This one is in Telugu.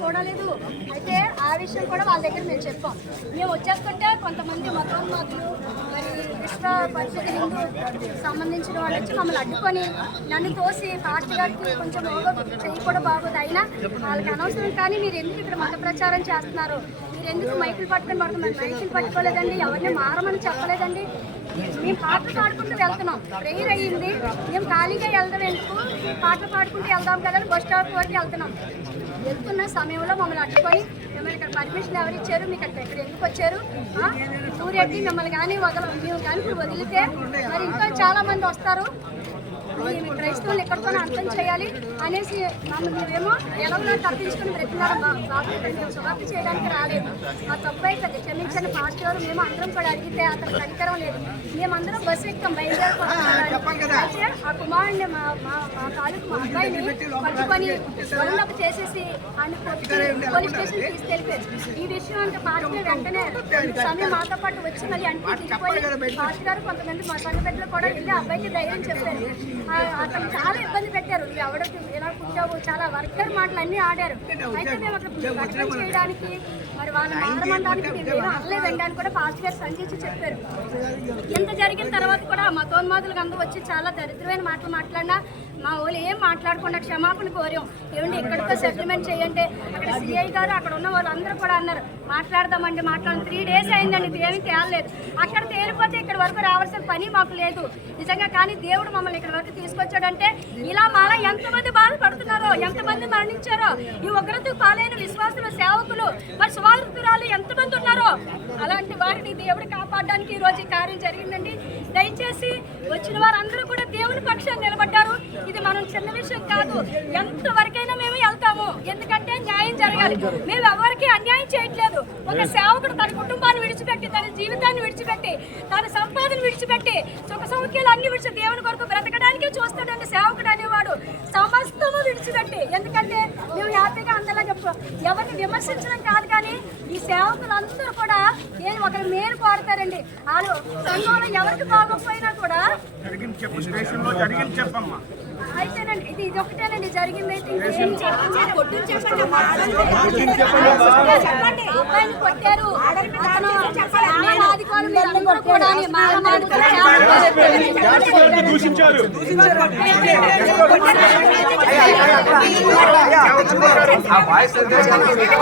చూడలేదు. అయితే ఆ విషయం కూడా వాళ్ళ దగ్గర మేము చెప్పాం. మేము వచ్చేస్తుంటే కొంతమంది మతోన్మాదులు మరి విశ్వ పరిషత్ హిందూ సంబంధించిన వాళ్ళు వచ్చి మమ్మల్ని అడ్డుకొని నన్ను తోసి పాస్టర్ గారికి కొంచెం చెయ్యి కూడా బాగోదు. అయినా వాళ్ళకి అనవసరం. కానీ మీరు ఎందుకు ఇక్కడ మత ప్రచారం చేస్తున్నారు, మీరు ఎందుకు మైకులు పట్టుకొని పడుతున్నారు? మైకులు పట్టుకోలేదండి, ఎవరిని మారమని చెప్పలేదండి. మేము పాటలు పాడుకుంటూ వెళ్తున్నాం. ప్రేయర్ అయ్యింది, మేము ఖాళీగా వెళ్దాం, ఎందుకు పాటలు పాడుకుంటూ వెళ్దాం కదా బస్ స్టాప్ వరకు వెళ్తున్నాం. వెళ్తున్న సమయంలో మమ్మల్ని అడ్డుకొని మిమ్మల్ని ఇక్కడ పర్మిషన్ ఎవరు ఇచ్చారు, మీకు ఇక్కడ ఎందుకు వచ్చారు, ఊరెట్టి మిమ్మల్ని కానీ మేము కానీ ఇప్పుడు వదిలితే మరి ఇంకా చాలా మంది వస్తారు, మీ క్రైస్తవులు ఎక్కడితో అర్థం చేయాలి అనేసి మేమేమో ఎలా తప్పించుకుని బ్రతిన్నారు. మేము శుభార్త చేయడానికి రాలేదు, ఆ తప్పు అవుతుంది, క్షమించండి పాస్టర్ గారు. మేము అందరం కూడా అడిగితే అతను కనికరం లేదు. మేమందరం బస్సు ఎక్కాం, బయలుదేరిపోతే ఆ కుమారుడిని మా తాలూకు మా అబ్బాయిని పట్టుకొని గొడవలకు చేసేసి ఆయన పోలీస్ స్టేషన్ తీసుకెళ్ళిపోయారు. ఈ విషయం అంతా పాస్టర్ వెంటనే సమయం మాతో పాటు వచ్చి మళ్ళీ అంటే దిగిపోయి పాస్టర్ గారు కొంతమంది మా సంఘ పెద్దలు కూడా వెళ్ళి అబ్బాయికి ధైర్యం చెప్పారు. అతను చాలా ఇబ్బంది పెట్టారు, ఎవరికి ఎలా పుట్టావు, చాలా వర్కర్ మాటలు అన్నీ ఆడారు. అయితే మేము అక్కడ రక్షణ చేయడానికి మరి వాళ్ళు మారమనడానికి మేము ఏమో అనలేదండి అని కూడా పాస్టర్ గారు సంధించి చెప్పారు. ఎంత జరిగిన తర్వాత కూడా మతోన్మాదులకు అందరూ వచ్చి చాలా దరిద్రమైన మాటలు మాట్లాడినా మా వాళ్ళు ఏం మాట్లాడకుండా క్షమాపణ కోరాం. ఏమండి ఎక్కడికో సెటిల్మెంట్ చేయండి, అక్కడ సిఐ గారు అక్కడ ఉన్న వాళ్ళు అందరూ కూడా అన్నారు మాట్లాడదామండి. 3 days అయిందండి, ఏమీ తేలలేదు. అక్కడ తేలిపోతే ఇక్కడ వరకు రావాల్సిన పని మాకు లేదు నిజంగా. కానీ దేవుడు మమ్మల్ని ఇక్కడ వరకు తీసుకొచ్చాడంటే ఇలా మాలా ఎంతమంది బాధపడుతున్నారో, ఎంతమంది మరణించారో, ఈ ఉగ్రతకు పాలైన విశ్వాసులు, సేవకులు, మరి సువార్తికురాలు ఎంతమంది ఉన్నారో అలాంటి వారిని దేవుడు కాపాడడానికి ఈరోజు ఈ కార్యం జరిగిందండి. దయచేసి వచ్చిన వారందరూ కూడా దేవుని పక్షాన్ని నిలబడ్డారు. ఇది మనం చిన్న విషయం కాదు, ఎంతవరకైనా మేము వెళ్తాము, ఎందుకంటే న్యాయం జరగాలి. మేము ఎవరికి అన్యాయం చేయట్లేదు. ఒక సేవకుడు తన కుటుంబాన్ని విడిచిపెట్టి, తన జీవితాన్ని విడిచిపెట్టి, తన సంపాదన విడిచిపెట్టి, సుఖ సౌఖ్యాలు అన్ని విడిచి దేవుని కొరకు బ్రతకడానికే చూస్తాడండి సేవకుడు అనేవాడు. సమస్తము విడిచిపెట్టి, ఎందుకంటే మేము హ్యాపీగా అందలా చెప్తాం. ఎవరిని విమర్శించడం కాదు, కానీ ఈ సేవకులందరూ కూడా నేను ఒకరి మేలు కోరుతారండి. వాళ్ళు సంఘంలో ఎవరికి బాగోపోయినా కూడా అయితేనండి ఇది ఒకటేనండి జరిగింది. అయితే అబ్బాయిని కొట్టారు, అతను